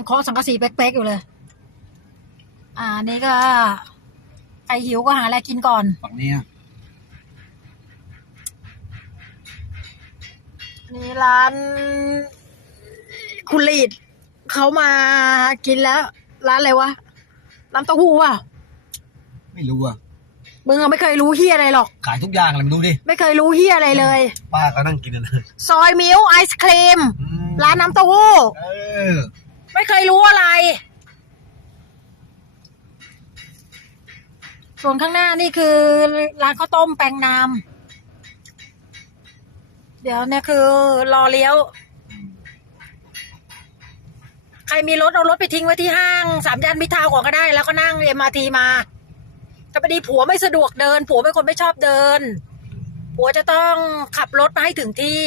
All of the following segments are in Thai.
ยังเคาะสังกะสีเป๊กๆอยู่เลย อ่านี่ก็ใครหิวก็หาอะไรกินก่อน ฝั่งนี้อะนี่ร้าน คุณลีดเขามากินแล้ว ร้านอะไรวะน้ำเต้าหู้ป่ะไม่รู้อะ มึงอะไม่เคยรู้เฮียอะไรหรอก ขายทุกอย่างเลยมาดูดิ ไม่เคยรู้เฮียอะไรเลย ป้าก็นั่งกินกันเลยซอยมิลค์ไอศครีม อืมร้านน้ำเต้าหู้ เออ ไม่เคยรู้อะไร ส่วนข้างหน้านี่คือร้านข้าวต้มแปลงนามเดี๋ยวเนี่ยคือรอเลี้ยว ใครมีรถเอารถไปทิ้งไว้ที่ห้าง สามย่านมิตรทาวน์ก่อนก็ได้ แล้วก็นั่งเอ็มอาทีมาแต่พอดีผัวไม่สะดวกเดิน ผัวเป็นคนไม่ชอบเดิน ผัวจะต้องขับรถมาให้ถึงที่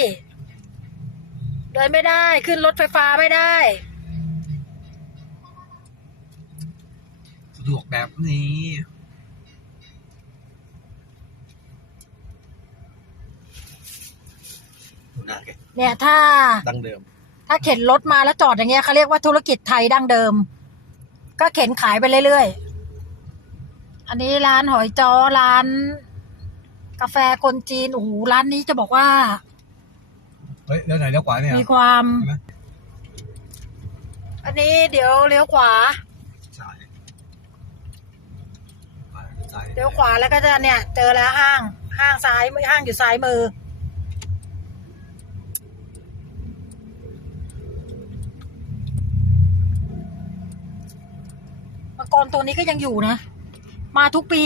เดินไม่ได้ขึ้นรถไฟฟ้าไม่ได้ สะ ดวกแบบนี้ดูหน้าแกเนี่ยถ้า ดังเดิม ถ้าเข็นรถมาแล้วจอดอย่างเงี้ยเขาเรียกว่าธุรกิจไทยดั้งเดิม ก็เข็นขายไปเรื่อยๆ อันนี้ร้านหอยจ้อร้าน กาแฟคนจีนโอ้โหร้านนี้จะบอกว่า เฮ้ยเลี้ยวไหนเลี้ยวขวาเนี่ยมีความใช่ไหมอันนี้เดี๋ยวเลี้ยวขวา ใช่ใช่ เลี้ยวขวาแล้วก็จะเนี่ย เจอแล้วห้างห้างซ้ายมือห้างอยู่ซ้ายมือ มังกรตัวนี้ก็ยังอยู่นะ มาทุกปี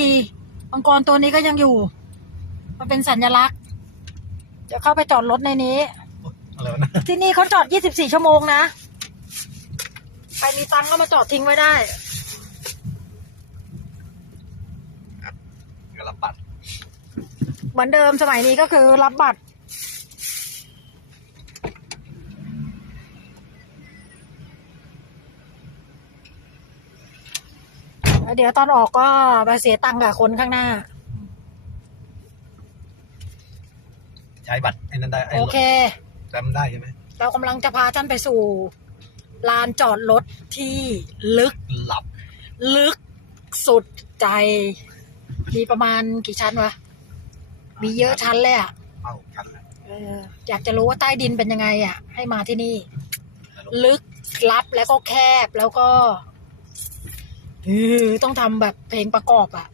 มังกรตัวนี้ก็ยังอยู่ มันเป็นสัญลักษณ์เดี๋ยวเข้าไปจอดรถในนี้ อะไรวะนะที่นี่เขาจอด 24 ชั่วโมงนะ ใครมีตังค์ก็มาจอดทิ้งไว้ได้ กระปัด เหมือนเดิมสมัยนี้ก็คือรับบัตรแล้วเดี๋ยวตอนออกก็มาเสียตังค์กับคนข้างหน้า ใช้บัตรไอ้นั่นได้ไอ้โอรถเคแรมได้ใช่ไหมเรากำลังจะพาท่านไปสู่ลานจอดรถที่ลึกหลับ ลึกสุดใจ มีประมาณกี่ชั้นวะ มีเยอะชั้นเลยอะเป้ากันเลยเอออยากจะรู้ว่าใต้ดินเป็นยังไงอะ ให้มาที่นี่ ลึกลับแล้วก็แคบแล้วก็เออต้องทำแบบเพลงประกอบอะ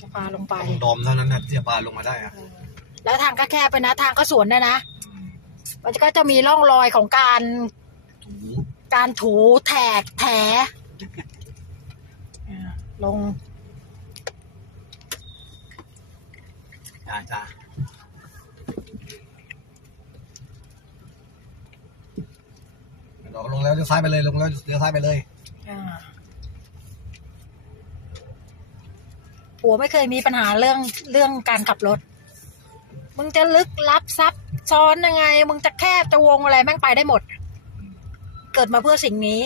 จะพาลงไป ตรงโดมเท่านั้นนะที่จะพาลงมาได้อะเออแล้วทางก็แคบไปนะ ทางก็สวนด้วยนะ มันก็จะมีร่องรอยของการถูการถูแถกแถเออลง จ้าจ้าเราลงแล้วเลี้ยวซ้ายไปเลยลงแล้วเลี้ยวซ้ายไปเลย อ่าผัวไม่เคยมีปัญหาเรื่องเรื่องการขับรถ มึงจะลึกลับซับซ้อนยังไง มึงจะแคบจะวงอะไรแม่งไปได้หมด เกิดมาเพื่อสิ่งนี้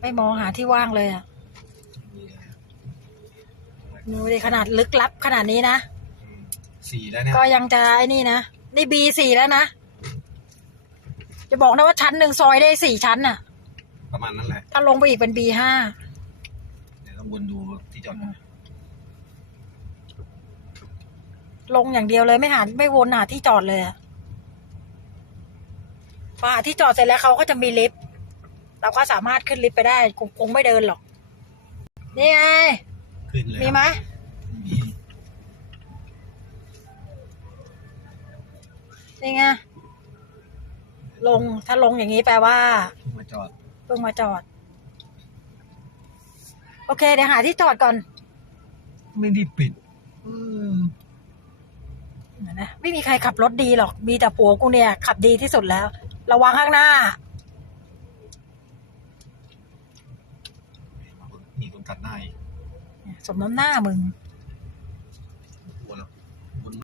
ไม่มองหาที่ว่างเลยอะดูดิขนาดลึกลับขนาดนี้นะ สี่แล้วเนี่ย ก็ยังจะไอ้นี่นะ นี่บีสี่แล้วนะ จะบอกนะว่าชั้นหนึ่งซอยได้สี่ชั้นน่ะ ประมาณนั้นแหละ ถ้าลงไปอีกเป็นบีห้าเดี๋ยวต้องวนดูที่จอดรถลงอย่างเดียวเลยไม่หาไม่วนหาที่จอดเลยอะพอหาที่จอดเสร็จแล้วเขาก็จะมีลิฟต์ เราก็สามารถขึ้นลิฟต์ไปได้คงคงไม่เดินหรอก นี่ไง ขึ้นเลยมีไหมมีนี่ไง ลงถ้าลงอย่างนี้แปลว่าขึ้นมาจอดเพิ่งมาจอด โอเค เดี๋ยวหาที่จอดก่อน ไม่ได้ปิด อืมเดี๋ยวนะไม่มีใครขับรถดีหรอก มีแต่ผัวกูเนี่ย ขับดีที่สุดแล้ว ระวังข้างหน้า มีคนตัดหน้าอีกสมน้ำหน้ามึง